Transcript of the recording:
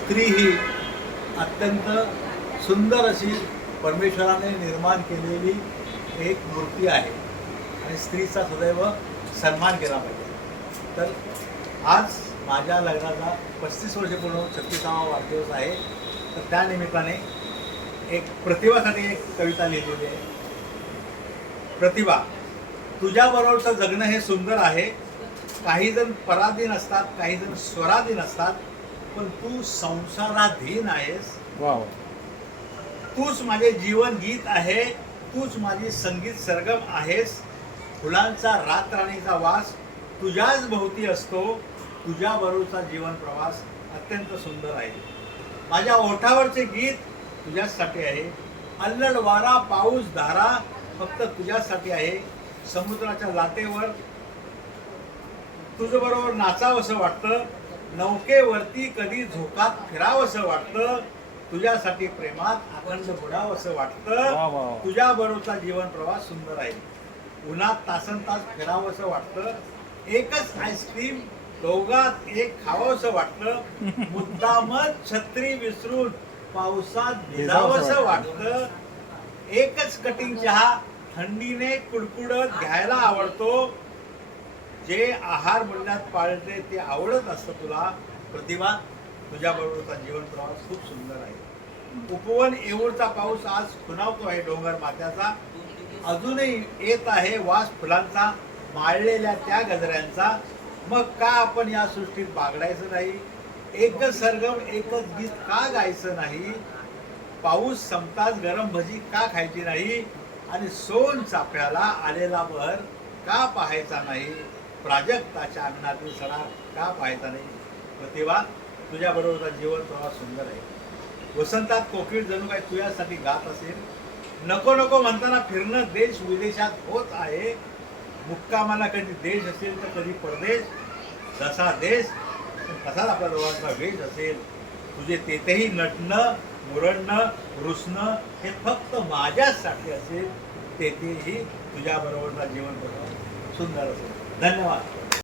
स्त्री ही अत्यंत सुंदर अशी परमेश्वराने निर्माण केलेली एक मूर्ती आहे आणि स्त्रीचा सदैव सन्मान केला पाहिजे. तर आज माझ्या लग्नाचा 35 वर्ष पूर्ण 36वा वाढदिवस आहे. तर त्या निमित्ताने एक प्रतिभासाठी एक कविता लिहिलेली आहे. प्रतिभा, तुझ्याबरोबरचं जगणं हे सुंदर आहे. काही जण पराधीन असतात, काही जण स्वराधीन असतात, पण तू संसाराधीन आहेस. वाव. तूच माझे जीवन गीत आहे, तूच माझी संगीत सरगम आहेस. फुलांचा रातराणीचा वास तुझ्याच भोवती असतो. तुझ्याबरोबरचा जीवन प्रवास अत्यंत सुंदर आहे. माझ्या ओठावरचे गीत तुझ्यासाठी आहे. अल्लड वारा पाऊस धारा फक्त तुझ्यासाठी आहे. समुद्राच्या लाटेवर तुझ्याबरोबर नाचावंसं वाटतं. नौकेवरती कधी झोकात फिरावंसं वाटतं. तुझ्यासाठी प्रेमात अखंड बुडावंसं वाटतं. तुझ्याबरोबरचा जीवन प्रवास सुंदर आहे. उन्हात तासनतास फिरावंसं वाटतं. एकच आईस्क्रीम दोघात एक खावंसं वाटतं. मुद्दामच छत्री विसरून पावसात भिजावंसं वाटतं. एकच कटिंग चहा थंडीने कुडकुडत घ्यायला आवडतो. जे आहार मूल्यात पाळते ते आवडत असतं तुला. प्रतिभा, तुझ्याबरोबरचा जीवन प्रवास खूप सुंदर आहे. उपवन येऊरचा पाऊस आज खुणावतो आहे डोंगर माथ्याचा. अजूनही येत आहे वास फुलांचा, माळलेल्या त्या गजऱ्यांचा. मग का आपण या सृष्टीत बागडायचं नाही? एकच सरगम एकच गीत का गायचं नाही? पाऊस संपताच गरम भजी का खायची नाही? आणि सोन चाफ्याला आलेला बहर का पाहायचा नाही? प्राजक्ताच्या अंगणातील सडा का पाहायचा नाही? प्रतिभा, तुझ्याबरोबरचा जीवन प्रवास सुंदर आहे. वसंतात कोकिळ जणू काय तुझ्यासाठी गात असेल. नको नको म्हणताना फिरणं देश विदेशात होत आहे. मुक्कामाला कधी देश असेल तर कधी परदेश. जसा देश तसाच आपल्या दोघांचा वेश असेल. तुझे तेथेही नटणं मुरडणं रुसणं हे फक्त माझ्यासाठी असेल. तेथेही तुझ्याबरोबरचा जीवन प्रवास सुंदर असेल. धन्यवाद.